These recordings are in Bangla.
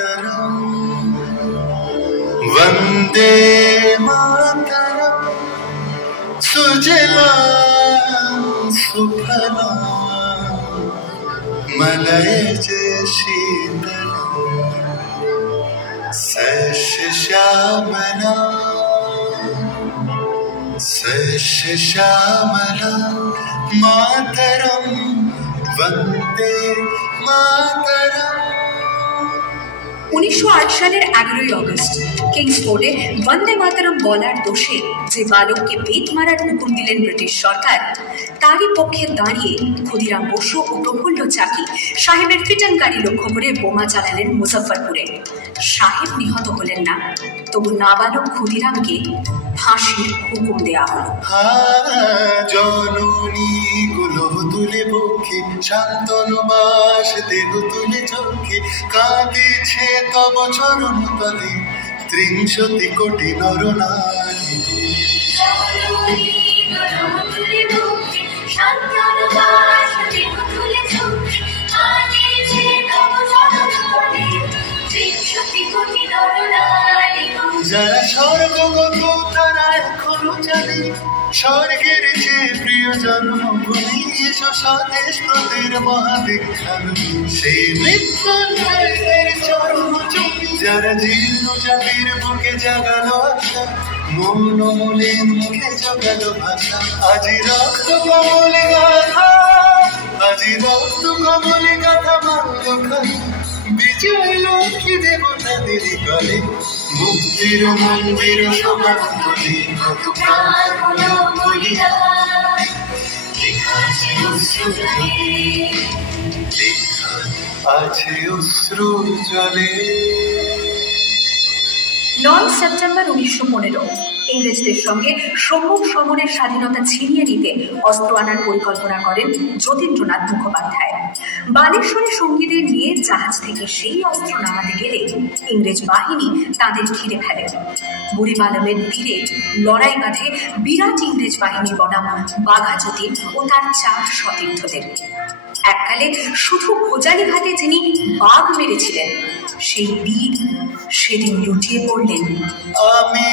मातरम वंदे मातरम सुजलां सुफलां मलयज शीतलां सस्यश्यामलां मातरम वंदे मातरम। 1908 সালের 11ই আগস্ট কিংসফোর্ডে বন্দে মাতরম বলার দোষে যে বালককে বেত মারার হুকুম দিলেন ব্রিটিশ সরকার, তারই পক্ষে দাঁড়িয়ে ক্ষুদিরাম বসু ও প্রফুল্ল চাকি সাহেবের ফিটন গাড়ি লক্ষ্য করে বোমা চালালেন মুজফ্ফরপুরে। সাহেব নিহত হলেন না, তবু নাবালক ক্ষুদিরামকে ফাঁসির হুকুম দেয়া হল। জননী গুলো তুলে বক্ষে শান্তনবাস দেহ তুলে চোখে কাঁদিছে তব চরণ তলে 30 কোটি নরনারী। যারা স্বর্গগত তারা এখনো জানে স্বর্গের চেয়ে প্রিয় জন্মভূমি এসো স্বদেশ প্রদের মহাবিখ্যাত সেই মৃত্যুঞ্জয়ের চরম চুমি। যারা জীর্ণ জাতির বুকে জাগালো আশা মৌন মলিন মুখে জগালো ভাষা। আজি রক্ত কমলে গাথা মাল্য বিজয় লক্ষ্মী দেবতাদের গলে মুক্তির মন্দির সমাগমে কত প্রাণ হলো বলিয়া লেখা আছে অশ্রু জলে। 9 সেপ্টেম্বর 1915 ইংরেজদের সঙ্গে সম্মুখ সমরের স্বাধীনতা ছিনিয়ে নিতে অস্ত্র আনার পরিকল্পনা করেন যতীন্দ্রনাথ মুখোপাধ্যায়। বালেশ্বরে সঙ্গীদের নিয়ে জাহাজ থেকে সেই অস্ত্র নামাতে গেলে ইংরেজ বাহিনী তাদের ঘিরে ফেলে। বুড়িমালমের তীরে লড়াই বাঁধে বিরাট ইংরেজ বাহিনী বনাম বাঘা যতীন ও তার 4 সতীর্থদের। এককালে শুধু ভোজালি হাতে যিনি বাঘ মেরেছিলেন, সেই বীর সেদিন লুটিয়ে পড়লেন। আমি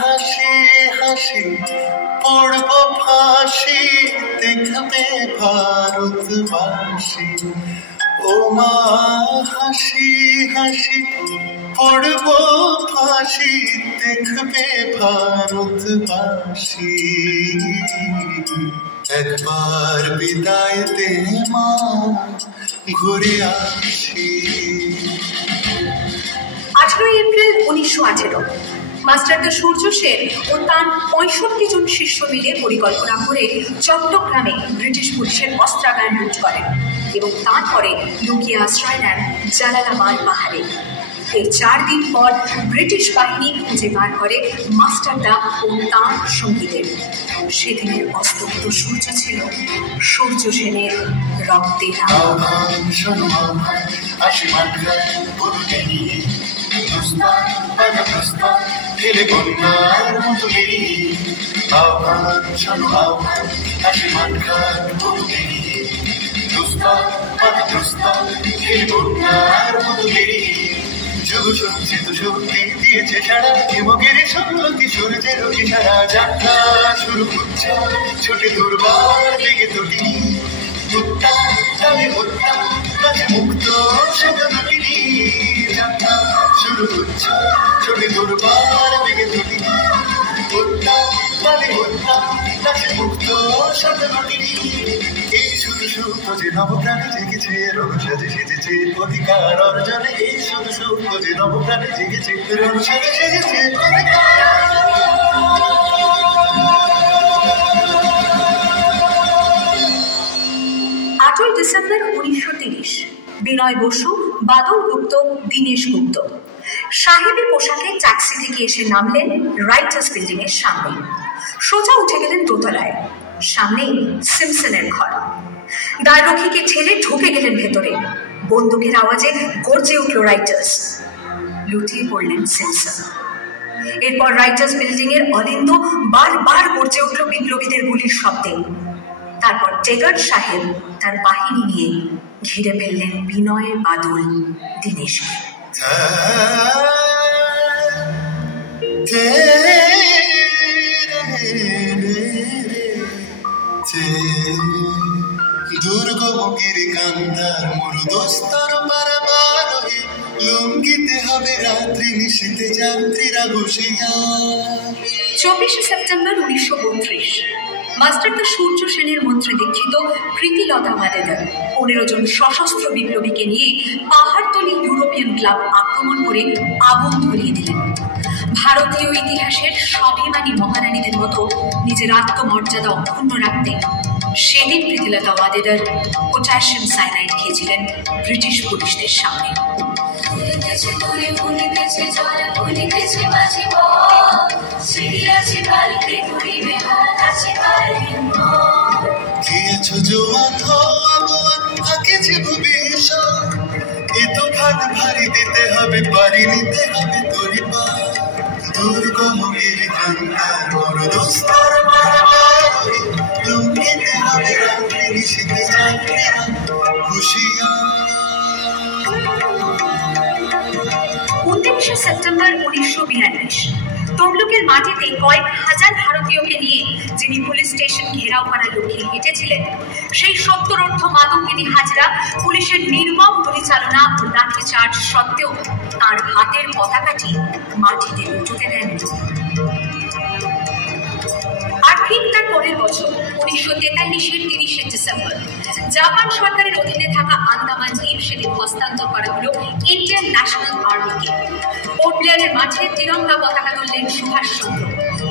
হাসি হাসি পড়ব ফাঁসি দেখবে ভারতবাসী। ও মা হাসি হাসি পড়ব ফাঁসি দেখবে ভারতবাসী। একবার বিদায় দে মা ঘুরে আসি। 18 এপ্রিল 1918 মাস্টারদা সূর্য সেন ও তার 65 জন শিষ্য মিলে পরিকল্পনা করে চট্টগ্রামে ব্রিটিশ পুলিশের অস্ত্রাগার লুট করেন এবং তারপরে লুকিয়ে আশ্রয় নেন জালালাবাদ পাহাড়ে। এর 4 দিন পর ব্রিটিশ বাহিনী খুঁজে বার করে মাস্টারদা ও তাঁর সঙ্গীদের। সেদিনের অস্তমিত সূর্য ছিল সূর্য সেনের রক্তে ফেলে বন্যার মতো বেরিয়ে আহ্বান শোনো আহ্বান হাসি মানখান বেরিয়ে দুস্তান পাতা দুস্তান ফেলে বন্যার মতো বেরিয়ে যুগ সঞ্চিত শক্তি দিয়েছে সারা হিমগির সংলতি সূর্যের সারা যাত্রা শুরু করছে ছুটে দুর্বার বেগে দুটিনি হত্যা চলে হত্যা কাছে মুক্ত সদনটিনি যাত্রা শুরু করছে ছুটে দুর্বার বেগে দুটিনি হত্যা চলে হত্যা কাছে মুক্ত সদনটিনি। এই শুধু শুধু যে নবপ্রাণে জেগেছে রণসাজে সেজেছে অধিকার অর্জনে। এই শুধু শুধু যে নবপ্রাণে জেগেছে রণসাজে সেজেছে অধিকার। 8 ডিসেম্বর 1930 বিনয় বসু, বাদল গুপ্ত, দীনেশ গুপ্ত সাহেবী পোশাকে ট্যাক্সি থেকে এসে নামলেন রাইটার্স বিল্ডিং এর সামনে। সোজা উঠে গেলেন দোতলায়। সামনেই সিমসনের ঘর। দ্বাররক্ষীকে ঠেলে ঢুকে গেলেন ভেতরে। বন্দুকের আওয়াজে গর্জে উঠল রাইটার্স। লুটিয়ে পড়লেন সিমসন। এরপর রাইটার্স বিল্ডিং এর অলিন্দ বারবার গর্জে উঠল বিপ্লবীদের গুলির শব্দে। তারপর টেগার্ড সাহেব তার বাহিনী নিয়ে ঘিরে ফেললেন বিনয়, বাদল, দীনেশকে। দুর্গমগিরি কান্দার মরুদস্তর বারবার লুঙ্গিতে হবে রাত্রি নিশীতে যাত্রীরা বসিয়া। 24 সেপ্টেম্বর 1932 মাস্টারদা সূর্য সেনের মন্ত্রে দীক্ষিত প্রীতিলতা ওয়াদেদার 15 জন সশস্ত্র বিপ্লবীকে নিয়ে পাহাড়তলি ইউরোপিয়ান ক্লাব আক্রমণ করে আগুন ধরিয়ে দিলেন। ভারতীয় ইতিহাসের স্বাভিমানী মহারানীদের মতো নিজের আত্মমর্যাদা অক্ষুণ্ণ রাখতে সেদিন প্রীতিলতা ওয়াদেদার পটাশিয়াম সায়ানাইড খেয়েছিলেন ব্রিটিশ পুলিশদের সামনে। খেয়েছো জোয়ান হওয়ান থাকেছে ভবিষ্যৎ এ তো ভাগ ভারী দিতে হবে পারি নিতে হবে তোরি পা। দুর্গমগিরি কান্দার মরুদস্তর বারবার লুঙ্গিতে হবে রাত্রি নিশীতে যাত্রীরা বসিয়া। 29 সেপ্টেম্বর 1942 তমলুকের মাটিতে কয়েক হাজার ভারতীয়কে নিয়ে যিনি পুলিশ স্টেশন ঘেরাও করার লক্ষ্যে হেঁটেছিলেন, সেই সত্তরোর্ধ মাতঙ্গিনী হাজরা পুলিশের নির্মম গুলিচালনা ও লাঠিচার্জ সত্ত্বেও তার হাতের পতাকাটি মাটিতে লুটতে দেননি। আর ঠিক তার পরের বছর 1943-এর 30 ডিসেম্বর জাপান সরকারের অধীনে থাকা আন্দামান দ্বীপ সেদিন হস্তান্তর করা হলো ইন্ডিয়ান ন্যাশনাল আর্মিকে। পোর্ট ব্লেয়ারের মাঠে তিরঙ্গা পতাকা তুললেন সুভাষচন্দ্র